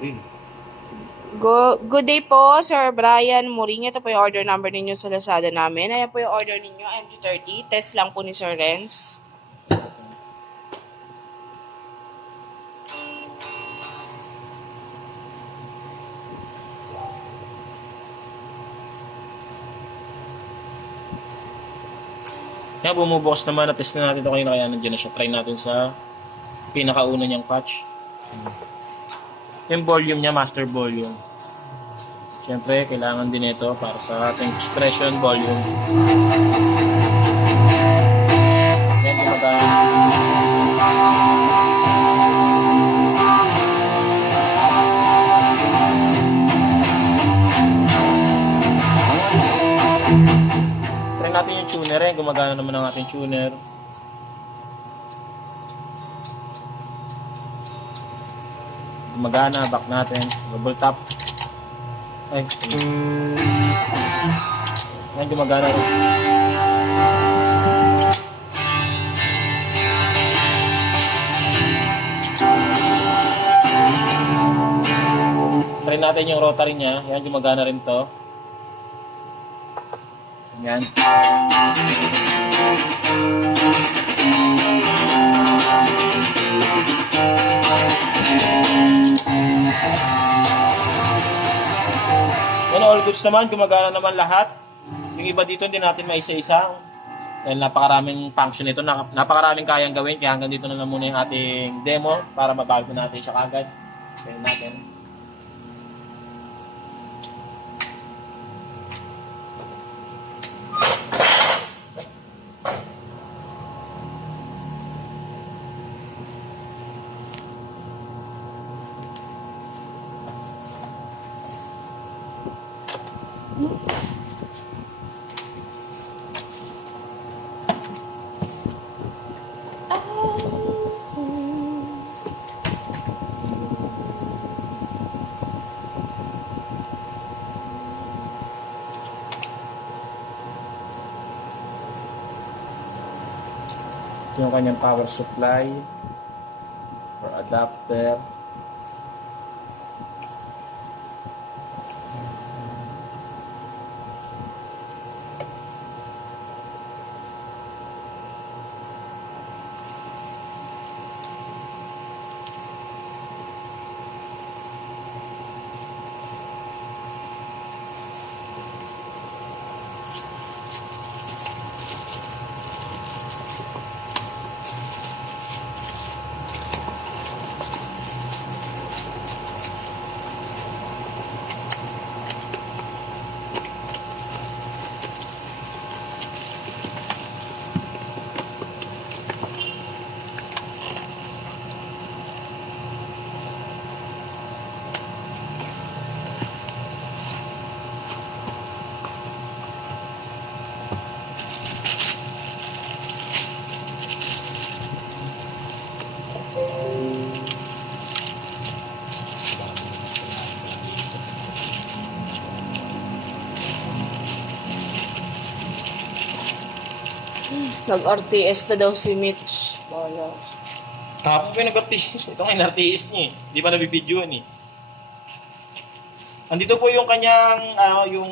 Good day po, Sir Brian Muring. Ito po yung order number ninyo sa Lazada namin. Ayan po yung order ninyo, MG30. Test lang po ni Sir Renz. Kaya bumubukas naman, na-test na natin ito kayo na kaya nandiyan na siya. Try natin sa pinakauna niyang patch. Yung volume niya, master volume. Siyempre, kailangan din ito para sa ating expression volume. Yan, gumagana. Try natin yung tuner eh. Gumagana naman ang ating tuner. Gumagana, back natin. Double tap. Ay. Yan, gumagana rin. Try natin yung rotary niya. Yan, gumagana rin to. Yan. Yan, all goods naman. Gumagana naman lahat. Yung iba dito hindi natin maisa-isa. Dahil napakaraming function nito. Napakaraming kayang gawin. Kaya hanggang dito na lang muna yung ating demo para mabago natin siya kagad. Kaya natin. Ito yung kanyang power supply or adapter. Nag-RTS na daw si Mitch. Balas. Kapag pinag-artist, ito ngayon artist niya eh. Di pa nabibidyoan eh. Andito po yung kanyang, yung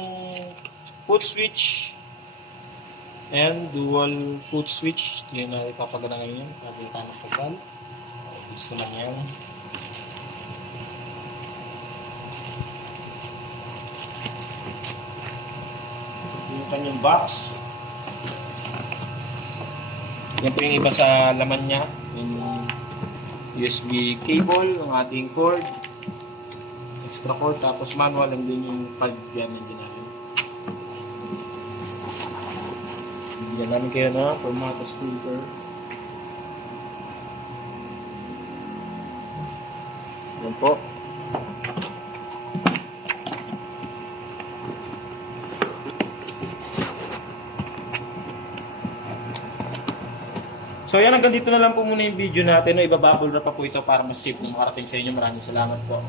foot switch. Ayan, dual foot switch. Hindi na ipapagana ngayon. Natin tayo magpagal. Gusto naman yan. Yung kanyang box. Yan po yung iba sa laman niya. Yung USB cable, ang ating cord, extra cord, tapos manual, and din yung plug yan din natin. Bigyan namin kayo na formato sticker. Yan po. So yan, hanggang dito na lang po muna yung video natin. No? Ibabubble wrap pa po ito para mas safe na makarating sa inyo. Maraming salamat po.